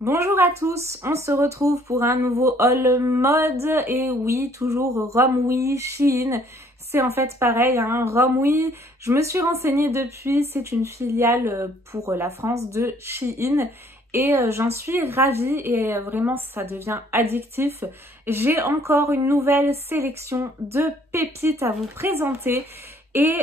Bonjour à tous, on se retrouve pour un nouveau haul mode et oui, toujours Romwe, Shein. C'est en fait pareil, hein, Romwe, je me suis renseignée depuis, c'est une filiale pour la France de Shein et j'en suis ravie et vraiment ça devient addictif. J'ai encore une nouvelle sélection de pépites à vous présenter. Et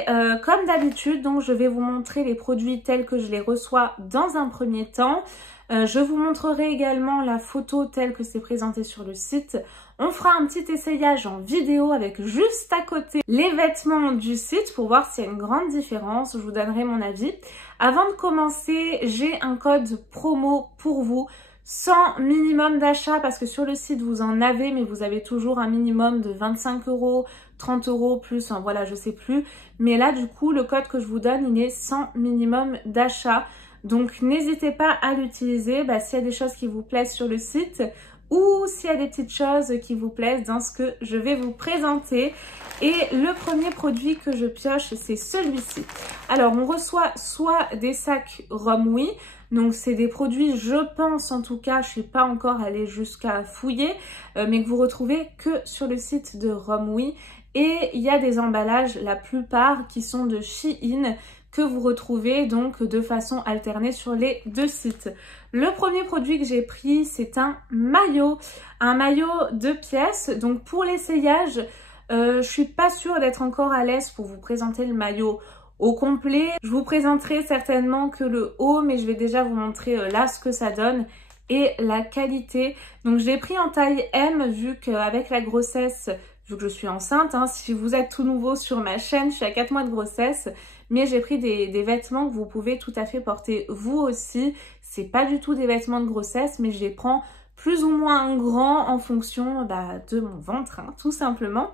comme d'habitude, donc je vais vous montrer les produits tels que je les reçois dans un premier temps. Je vous montrerai également la photo telle que c'est présenté sur le site. On fera un petit essayage en vidéo avec juste à côté les vêtements du site pour voir s'il y a une grande différence. Je vous donnerai mon avis. Avant de commencer, j'ai un code promo pour vous. Sans minimum d'achat parce que sur le site vous en avez mais vous avez toujours un minimum de 25 €, 30 € plus, hein, voilà je sais plus. Mais là du coup le code que je vous donne il est sans minimum d'achat. Donc n'hésitez pas à l'utiliser s'il y a des choses qui vous plaisent sur le site ou s'il y a des petites choses qui vous plaisent dans ce que je vais vous présenter. Et le premier produit que je pioche c'est celui-ci. Alors on reçoit soit des sacs Romwe. Donc c'est des produits, je pense en tout cas, je ne suis pas encore allée jusqu'à fouiller, mais que vous retrouvez que sur le site de Romwe. Et il y a des emballages, la plupart qui sont de Shein, que vous retrouvez donc de façon alternée sur les deux sites. Le premier produit que j'ai pris, c'est un maillot 2 pièces. Donc pour l'essayage, je suis pas sûre d'être encore à l'aise pour vous présenter le maillot au complet. Je vous présenterai certainement que le haut, mais je vais déjà vous montrer là ce que ça donne et la qualité. Donc je l'ai pris en taille M vu qu'avec la grossesse, vu que je suis enceinte, hein, si vous êtes tout nouveau sur ma chaîne, je suis à 4 mois de grossesse, mais j'ai pris des vêtements que vous pouvez tout à fait porter vous aussi. C'est pas du tout des vêtements de grossesse, mais je les prends plus ou moins grand en fonction de mon ventre, hein, tout simplement.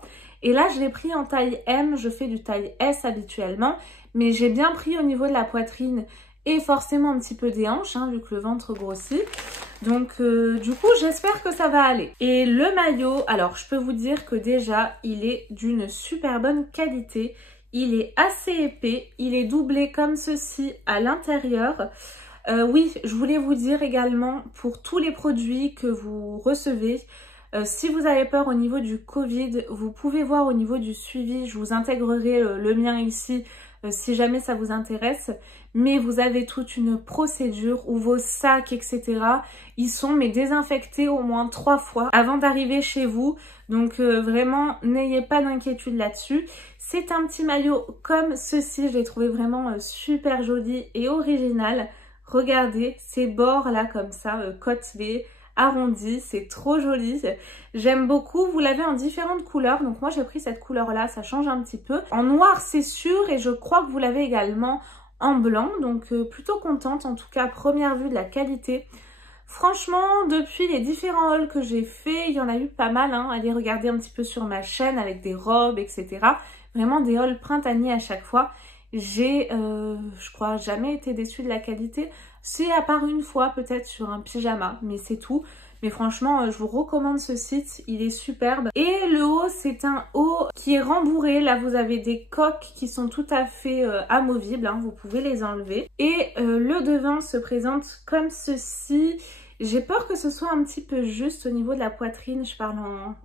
Et là, je l'ai pris en taille M, je fais du taille S habituellement, mais j'ai bien pris au niveau de la poitrine et forcément un petit peu des hanches, hein, vu que le ventre grossit. Donc du coup, j'espère que ça va aller. Et le maillot, alors je peux vous dire que déjà, il est d'une super bonne qualité. Il est assez épais, il est doublé comme ceci à l'intérieur. Oui, je voulais vous dire également, pour tous les produits que vous recevez, si vous avez peur au niveau du Covid, vous pouvez voir au niveau du suivi, je vous intégrerai le mien ici si jamais ça vous intéresse. Mais vous avez toute une procédure où vos sacs, etc., ils sont désinfectés au moins 3 fois avant d'arriver chez vous. Donc vraiment, n'ayez pas d'inquiétude là-dessus. C'est un petit maillot comme ceci, je l'ai trouvé vraiment super joli et original. Regardez ces bords là comme ça, côtelés, arrondi, c'est trop joli, j'aime beaucoup. Vous l'avez en différentes couleurs, donc moi j'ai pris cette couleur là, ça change un petit peu. En noir c'est sûr, et je crois que vous l'avez également en blanc, donc plutôt contente, en tout cas première vue de la qualité. Franchement, depuis les différents hauls que j'ai fait, il y en a eu pas mal, hein. Allez regarder un petit peu sur ma chaîne avec des robes, etc. Vraiment des hauls printaniers à chaque fois. J'ai, je crois, jamais été déçue de la qualité. Si, à part une fois, peut-être sur un pyjama, mais c'est tout. Mais franchement, je vous recommande ce site, il est superbe. Et le haut, c'est un haut qui est rembourré. Là, vous avez des coques qui sont tout à fait amovibles, hein, vous pouvez les enlever. Et le devant se présente comme ceci. J'ai peur que ce soit un petit peu juste au niveau de la poitrine, je parle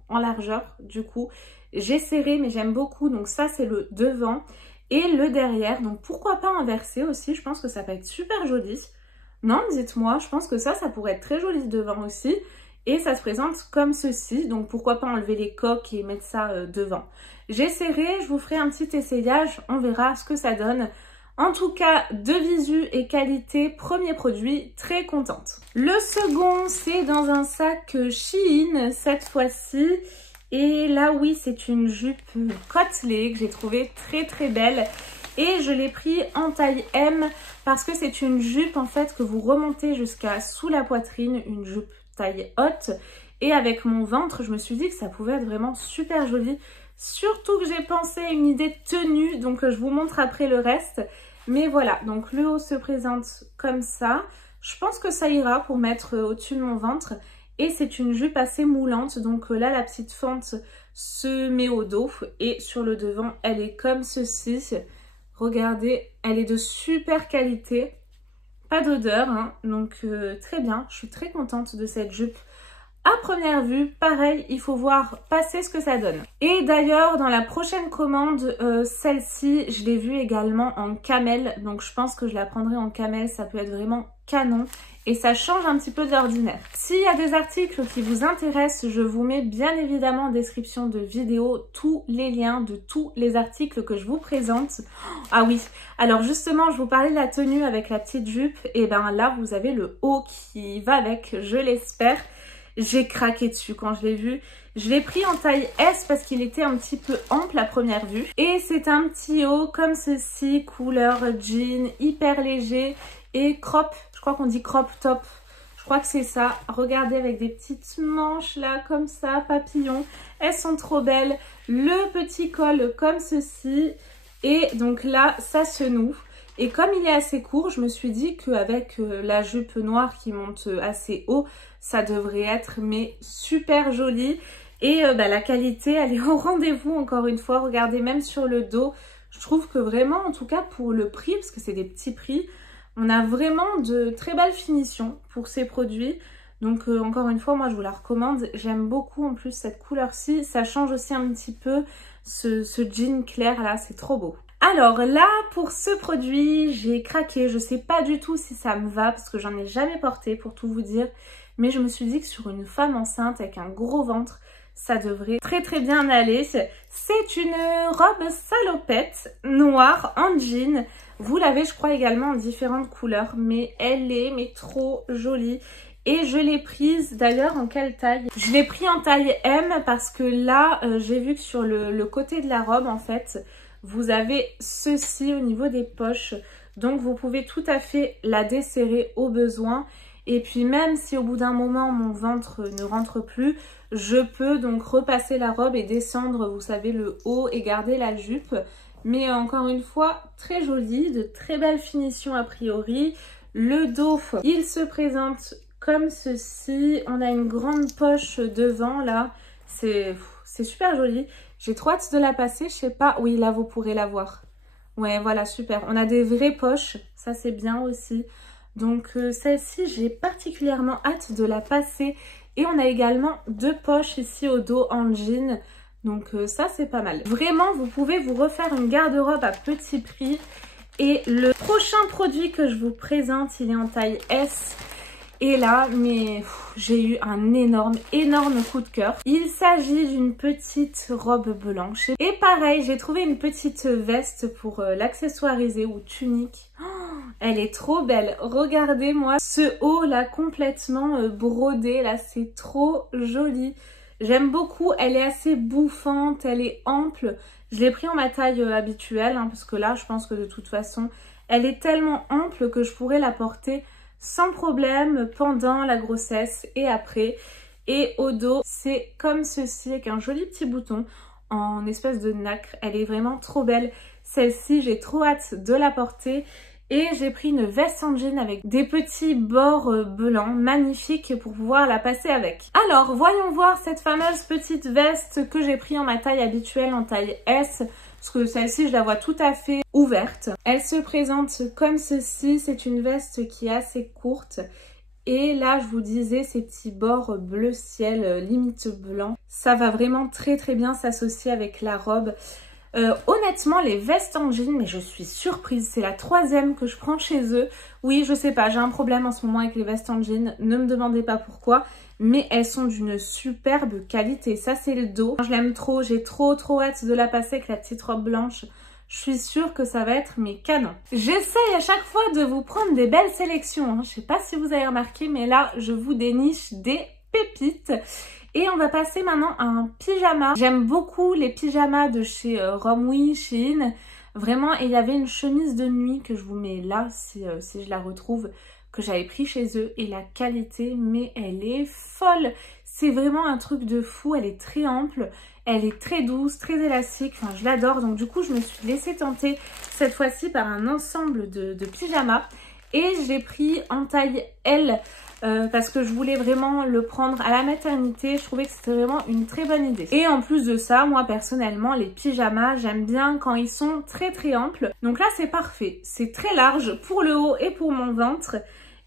en largeur du coup. J'ai serré, mais j'aime beaucoup, donc ça c'est le devant. Et le derrière, donc pourquoi pas inverser aussi, je pense que ça peut être super joli. Non, dites-moi, je pense que ça pourrait être très joli devant aussi. Et ça se présente comme ceci, donc pourquoi pas enlever les coques et mettre ça devant. J'ai serré, je vous ferai un petit essayage, on verra ce que ça donne. En tout cas, de visu et qualité, premier produit, très contente. Le second, c'est dans un sac Shein cette fois-ci. Et là, oui, c'est une jupe côtelée que j'ai trouvée très très belle. Et je l'ai pris en taille M parce que c'est une jupe en fait que vous remontez jusqu'à sous la poitrine, une jupe taille haute. Et avec mon ventre, je me suis dit que ça pouvait être vraiment super joli. Surtout que j'ai pensé à une idée de tenue, donc je vous montre après le reste. Mais voilà, donc le haut se présente comme ça. Je pense que ça ira pour mettre au-dessus de mon ventre. Et c'est une jupe assez moulante, donc là la petite fente se met au dos. Et sur le devant, elle est comme ceci. Regardez, elle est de super qualité. pas d'odeur, hein, donc très bien. Je suis très contente de cette jupe. À première vue, pareil, il faut voir passer ce que ça donne. Et d'ailleurs, dans la prochaine commande, celle-ci, je l'ai vue également en camel. Donc je pense que je la prendrai en camel, ça peut être vraiment canon. Et ça change un petit peu de l'ordinaire. S'il y a des articles qui vous intéressent, je vous mets bien évidemment en description de vidéo tous les liens de tous les articles que je vous présente. Ah oui, alors justement, je vous parlais de la tenue avec la petite jupe. Et ben là, vous avez le haut qui va avec, je l'espère. J'ai craqué dessus quand je l'ai vu. Je l'ai pris en taille S parce qu'il était un petit peu ample à première vue. Et c'est un petit haut comme ceci, couleur jean, hyper léger et crop. Je crois qu'on dit crop top. Je crois que c'est ça. Regardez avec des petites manches là comme ça, papillons. Elles sont trop belles. Le petit col comme ceci. Et donc là, ça se noue. Et comme il est assez court, je me suis dit qu'avec la jupe noire qui monte assez haut, ça devrait être mais super joli. Et la qualité, elle est au rendez-vous encore une fois. Regardez, même sur le dos, je trouve que vraiment, en tout cas pour le prix, parce que c'est des petits prix, on a vraiment de très belles finitions pour ces produits. Donc encore une fois, moi je vous la recommande. J'aime beaucoup en plus cette couleur-ci. Ça change aussi un petit peu ce jean clair là, c'est trop beau. Alors là, pour ce produit, j'ai craqué. Je sais pas du tout si ça me va parce que j'en ai jamais porté pour tout vous dire. Mais je me suis dit que sur une femme enceinte avec un gros ventre, ça devrait très très bien aller. C'est une robe salopette noire en jean. Vous l'avez, je crois, également en différentes couleurs. Mais elle est trop jolie. Et je l'ai prise d'ailleurs en quelle taille? Je l'ai pris en taille M parce que là, j'ai vu que sur le côté de la robe, en fait, vous avez ceci au niveau des poches. Donc vous pouvez tout à fait la desserrer au besoin. Et puis même si au bout d'un moment mon ventre ne rentre plus, je peux donc repasser la robe et descendre, vous savez, le haut et garder la jupe. Mais encore une fois, très jolie, de très belles finitions a priori. Le dos, il se présente comme ceci. On a une grande poche devant là. C'est super joli. J'ai trop hâte de la passer, je sais pas. Oui, là vous pourrez la voir. Ouais, voilà, super. On a des vraies poches, ça c'est bien aussi. Donc celle-ci, j'ai particulièrement hâte de la passer. Et on a également deux poches ici au dos en jean. Donc ça, c'est pas mal. Vraiment, vous pouvez vous refaire une garde-robe à petit prix. Et le prochain produit que je vous présente, il est en taille S. Et là, mais j'ai eu un énorme coup de cœur. Il s'agit d'une petite robe blanche. Et pareil, j'ai trouvé une petite veste pour l'accessoiriser ou tunique. Oh, elle est trop belle. Regardez-moi ce haut là complètement brodé. Là, c'est trop joli. J'aime beaucoup. Elle est assez bouffante, elle est ample. Je l'ai pris en ma taille habituelle hein, parce que là, je pense que de toute façon, elle est tellement ample que je pourrais la porter sans problème pendant la grossesse et après. Et au dos, c'est comme ceci avec un joli petit bouton en espèce de nacre. Elle est vraiment trop belle. Celle-ci, j'ai trop hâte de la porter. Et j'ai pris une veste en jean avec des petits bords blancs magnifiques pour pouvoir la passer avec. Alors, voyons voir cette fameuse petite veste que j'ai pris en ma taille habituelle, en taille S. Parce que celle-ci, je la vois tout à fait ouverte. Elle se présente comme ceci. C'est une veste qui est assez courte. Et là, je vous disais, ces petits bords bleu ciel, limite blanc. Ça va vraiment très très bien s'associer avec la robe. Honnêtement, les vestes en jean, mais je suis surprise. C'est la troisième que je prends chez eux. Oui, je sais pas, j'ai un problème en ce moment avec les vestes en jean. Ne me demandez pas pourquoi. Mais elles sont d'une superbe qualité. Ça, c'est le dos. Je l'aime trop. J'ai trop hâte de la passer avec la petite robe blanche. Je suis sûre que ça va être mes canons. J'essaye à chaque fois de vous prendre des belles sélections. Hein. Je sais pas si vous avez remarqué, mais là, je vous déniche des pépites. Et on va passer maintenant à un pyjama. J'aime beaucoup les pyjamas de chez Romwe, Shein. Vraiment, et il y avait une chemise de nuit que je vous mets là, si je la retrouve, que j'avais pris chez eux. Et la qualité, mais elle est folle. C'est vraiment un truc de fou. Elle est très ample, elle est très douce, très élastique. Enfin, je l'adore. Donc du coup, je me suis laissée tenter cette fois-ci par un ensemble de pyjamas. Et j'ai pris en taille L parce que je voulais vraiment le prendre à la maternité. Je trouvais que c'était vraiment une très bonne idée. Et en plus de ça, moi personnellement, les pyjamas, j'aime bien quand ils sont très très amples. Donc là, c'est parfait. C'est très large pour le haut et pour mon ventre.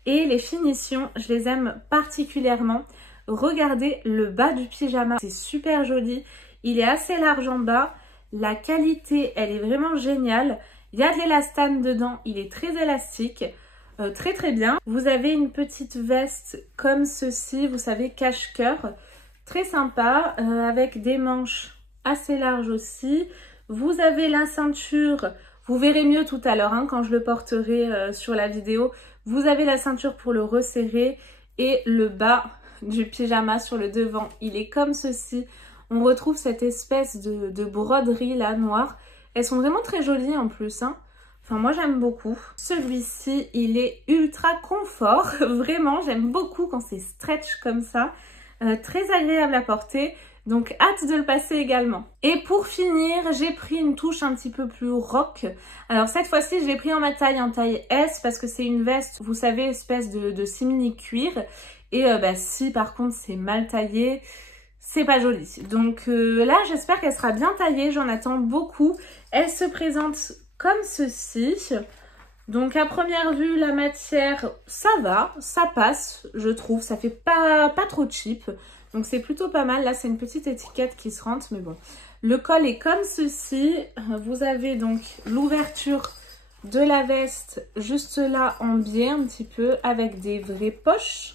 Et les finitions, je les aime particulièrement. Regardez le bas du pyjama, c'est super joli. Il est assez large en bas. La qualité, elle est vraiment géniale. Il y a de l'élastane dedans, il est très élastique. Très très bien. Vous avez une petite veste comme ceci, vous savez, cache-cœur. Très sympa, avec des manches assez larges aussi. Vous avez la ceinture, vous verrez mieux tout à l'heure hein, quand je le porterai sur la vidéo. Vous avez la ceinture pour le resserrer et le bas du pyjama sur le devant. Il est comme ceci. On retrouve cette espèce de broderie là, noire. Elles sont vraiment très jolies en plus, hein. Enfin, moi, j'aime beaucoup. Celui-ci, il est ultra confort. Vraiment, j'aime beaucoup quand c'est stretch comme ça. Très agréable à porter. Donc, hâte de le passer également. Et pour finir, j'ai pris une touche un petit peu plus rock. Alors, cette fois-ci, je l'ai pris en taille S parce que c'est une veste, vous savez, espèce de simili-cuir. Et si par contre, c'est mal taillé, c'est pas joli. Donc là, j'espère qu'elle sera bien taillée. J'en attends beaucoup. Elle se présente comme ceci. Donc à première vue, la matière, ça va, ça passe, je trouve. Ça fait pas trop cheap. Donc c'est plutôt pas mal. Là, c'est une petite étiquette qui se rentre, mais bon. Le col est comme ceci. Vous avez donc l'ouverture de la veste juste là en biais un petit peu avec des vraies poches.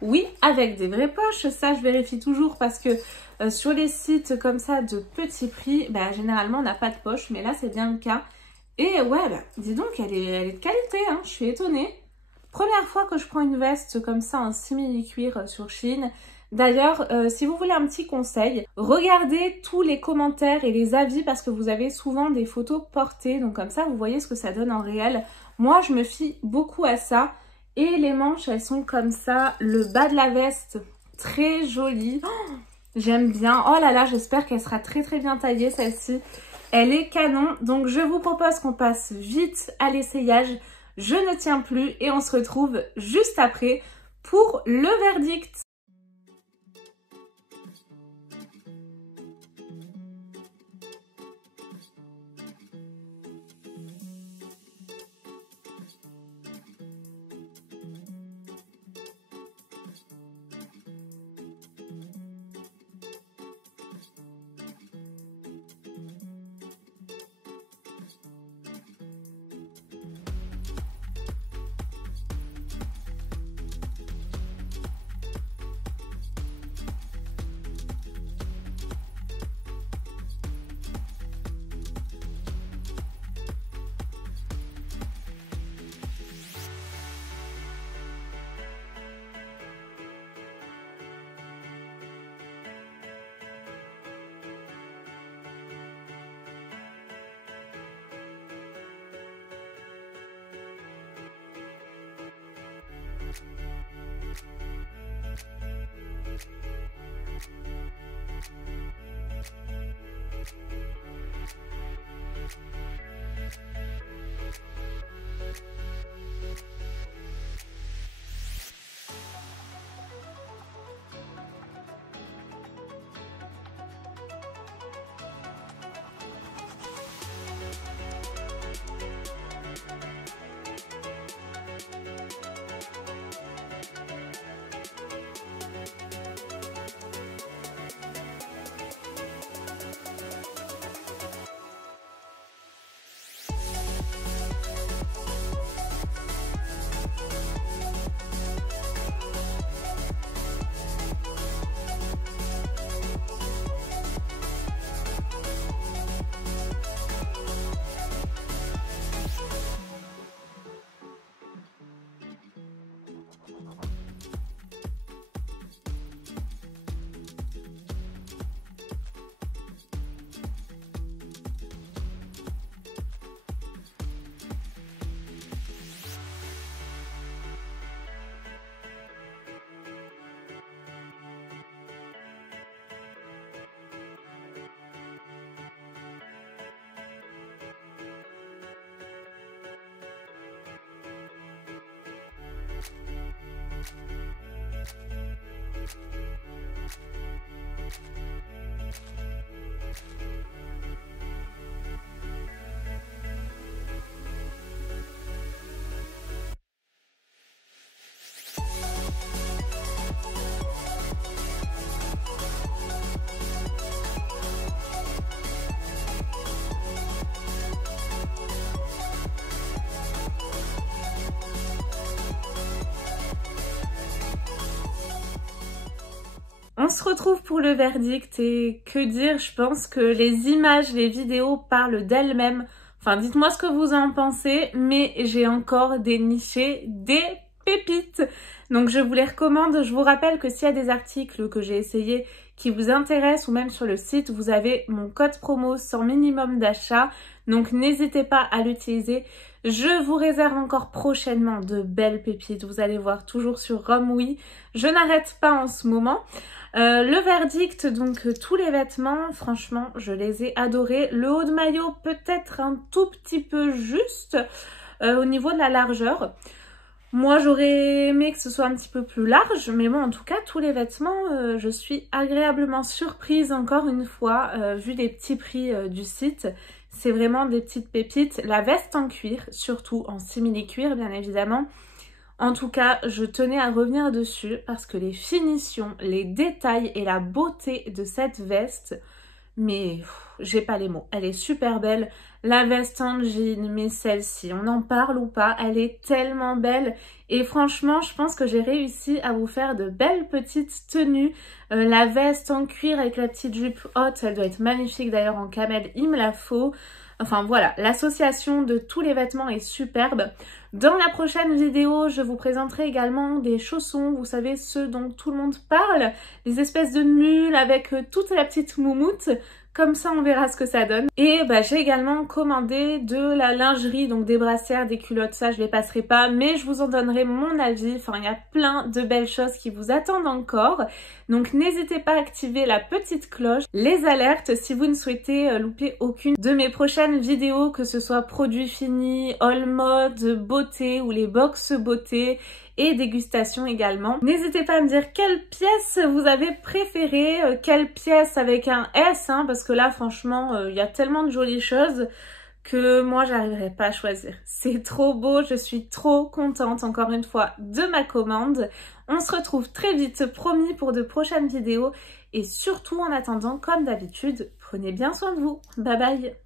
Oui, avec des vraies poches. Ça, je vérifie toujours parce que sur les sites comme ça de petit prix, généralement, on n'a pas de poche. Mais là, c'est bien le cas. Et ouais, dis donc, elle est de qualité, hein, je suis étonnée. Première fois que je prends une veste comme ça en simili-cuir sur Shein. D'ailleurs, si vous voulez un petit conseil, regardez tous les commentaires et les avis parce que vous avez souvent des photos portées. Donc comme ça, vous voyez ce que ça donne en réel. Moi, je me fie beaucoup à ça. Et les manches, elles sont comme ça. Le bas de la veste, très joli. Oh, j'aime bien. Oh là là, j'espère qu'elle sera très très bien taillée celle-ci. Elle est canon, donc je vous propose qu'on passe vite à l'essayage. Je ne tiens plus et on se retrouve juste après pour le verdict. On se retrouve pour le verdict et que dire, je pense que les images, les vidéos parlent d'elles-mêmes. Enfin, dites-moi ce que vous en pensez, mais j'ai encore déniché des pépites. Donc je vous les recommande. Je vous rappelle que s'il y a des articles que j'ai essayés qui vous intéressent ou même sur le site, vous avez mon code promo sans minimum d'achat. Donc n'hésitez pas à l'utiliser. Je vous réserve encore prochainement de belles pépites. Vous allez voir, toujours sur RomWee. Je n'arrête pas en ce moment. Le verdict, donc tous les vêtements, franchement, je les ai adorés. Le haut de maillot, peut-être un tout petit peu juste au niveau de la largeur. Moi, j'aurais aimé que ce soit un petit peu plus large, mais bon, en tout cas, tous les vêtements, je suis agréablement surprise encore une fois, vu les petits prix du site. C'est vraiment des petites pépites. La veste en cuir, surtout en simili-cuir, bien évidemment. En tout cas, je tenais à revenir dessus parce que les finitions, les détails et la beauté de cette veste, mais j'ai pas les mots. Elle est super belle. La veste en jean, mais celle-ci, on en parle ou pas, elle est tellement belle. Et franchement, je pense que j'ai réussi à vous faire de belles petites tenues. La veste en cuir avec la petite jupe haute, elle doit être magnifique d'ailleurs en camel, il me la faut. Enfin voilà, l'association de tous les vêtements est superbe. Dans la prochaine vidéo, je vous présenterai également des chaussons, vous savez, ceux dont tout le monde parle, les espèces de mules avec toute la petite moumoute. Comme ça, on verra ce que ça donne. Et bah, j'ai également commandé de la lingerie, donc des brassières, des culottes, ça je les passerai pas, mais je vous en donnerai mon avis. Enfin, il y a plein de belles choses qui vous attendent encore. Donc n'hésitez pas à activer la petite cloche, les alertes si vous ne souhaitez louper aucune de mes prochaines vidéos, que ce soit produits finis, haul mode, beauté ou les box beauté et dégustation également. N'hésitez pas à me dire quelle pièce vous avez préférée, quelle pièce avec un S, hein, parce que là franchement il y a tellement de jolies choses que moi j'arriverai pas à choisir. C'est trop beau, je suis trop contente encore une fois de ma commande. On se retrouve très vite, promis, pour de prochaines vidéos et surtout en attendant, comme d'habitude, prenez bien soin de vous. Bye bye.